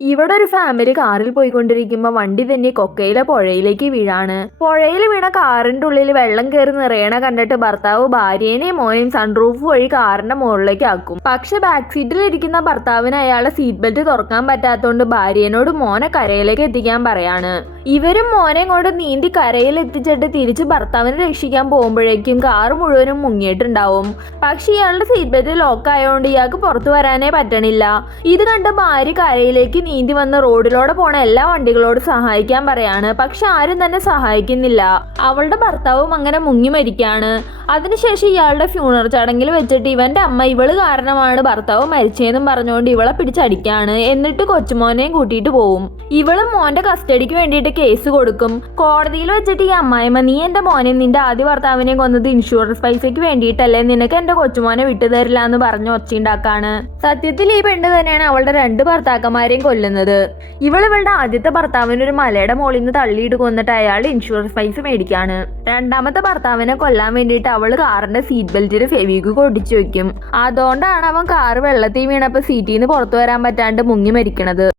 ഇവിടെ ഒരു ഫാമിലി കാറിൽ പോയിക്കൊണ്ടിരിക്കുമ്പോൾ വണ്ടി തന്നെ കൊക്കയിലെ പുഴയിലേക്ക് വീഴാണ്. പുഴയിൽ വീണ കാറിന്റെ ഉള്ളിൽ വെള്ളം കയറി നിറയണ കണ്ടിട്ട് ഭർത്താവ് ഭാര്യേനെയും മോനെയും സൺറൂഫ് വഴി കാറിന്റെ മുകളിലേക്ക് ആക്കും. പക്ഷെ ബാക്ക് സീറ്റിൽ ഇരിക്കുന്ന ഭർത്താവിന് അയാളുടെ സീറ്റ് ബെൽറ്റ് തുറക്കാൻ പറ്റാത്തതുകൊണ്ട് ഭാര്യേനോട് മോനെ കരയിലേക്ക് എത്തിക്കാൻ പറയാണ്. ഇവരും മോനെ കൊണ്ട് നീന്തി കരയിൽ എത്തിച്ചിട്ട് തിരിച്ച് ഭർത്താവിനെ രക്ഷിക്കാൻ പോകുമ്പോഴേക്കും കാർ മുഴുവനും മുങ്ങിയിട്ടുണ്ടാവും. പക്ഷെ ഇയാളുടെ സീറ്റ് ബെൽറ്റ് ലോക്ക് ആയതുകൊണ്ട് ഇയാൾക്ക് പുറത്തു വരാനേ പറ്റണില്ല. ഇത് കണ്ട് ഭാര്യ കരയിലേക്ക് നീന്തി വന്ന് റോഡിലൂടെ പോണ എല്ലാ വണ്ടികളോടും സഹായിക്കാൻ പറയാണ്. പക്ഷെ ആരും തന്നെ സഹായിക്കുന്നില്ല. അവളുടെ ഭർത്താവും അങ്ങനെ മുങ്ങി മരിക്കാണ്. അതിനുശേഷം ഇയാളുടെ ഫ്യൂണറൽ ചടങ്ങിൽ വെച്ചിട്ട് ഇവന്റെ അമ്മ ഇവള് കാരണമാണ് ഭർത്താവ് മരിച്ചതെന്നും പറഞ്ഞുകൊണ്ട് ഇവളെ പിടിച്ചടിക്കാണ്. എന്നിട്ട് കൊച്ചുമോനെയും കൂട്ടിയിട്ട് പോവും. ഇവളും മോന്റെ കസ്റ്റഡിക്ക് വേണ്ടിയിട്ട് കേസ് കൊടുക്കും. കോടതിയിൽ വെച്ചിട്ട് ഈ അമ്മായിമ്മ, നീ എന്റെ മോനെയും നിന്റെ ആദ്യ ഭർത്താവിനെയും കൊന്നത് ഇൻഷുറൻസ് പൈസയ്ക്ക് വേണ്ടിയിട്ടല്ലേ, നിനക്ക് എന്റെ കൊച്ചുമോനെ വിട്ടുതരില്ല എന്ന് പറഞ്ഞ് ഒച്ചയുണ്ടാക്കാണ്. സത്യത്തിൽ ഈ പെണ്ണ് തന്നെയാണ് അവളുടെ 2 ഭർത്താക്കന്മാരെയും കൊല്ലുന്നത്. ഇവളുടെ ആദ്യത്തെ ഭർത്താവിന് ഒരു മലയുടെ മുകളിൽ നിന്ന് തള്ളിയിട്ട് കൊന്നിട്ട് അയാളുടെ ഇൻഷുറൻസ് പൈസ മേടിക്കാണ്. രണ്ടാമത്തെ ഭർത്താവിനെ കൊല്ലാൻ വേണ്ടിയിട്ട് അവള് കാറിന്റെ സീറ്റ് ബെൽറ്റിൽ ഫെവിക്വിക്ക് ഒട്ടിച്ചു വെക്കും. അതുകൊണ്ടാണ് അവൻ കാറ് വെള്ളത്തിൽ വീണപ്പോൾ സീറ്റിൽ നിന്ന് പുറത്തു വരാൻ പറ്റാണ്ട് മുങ്ങി മരിക്കണത്.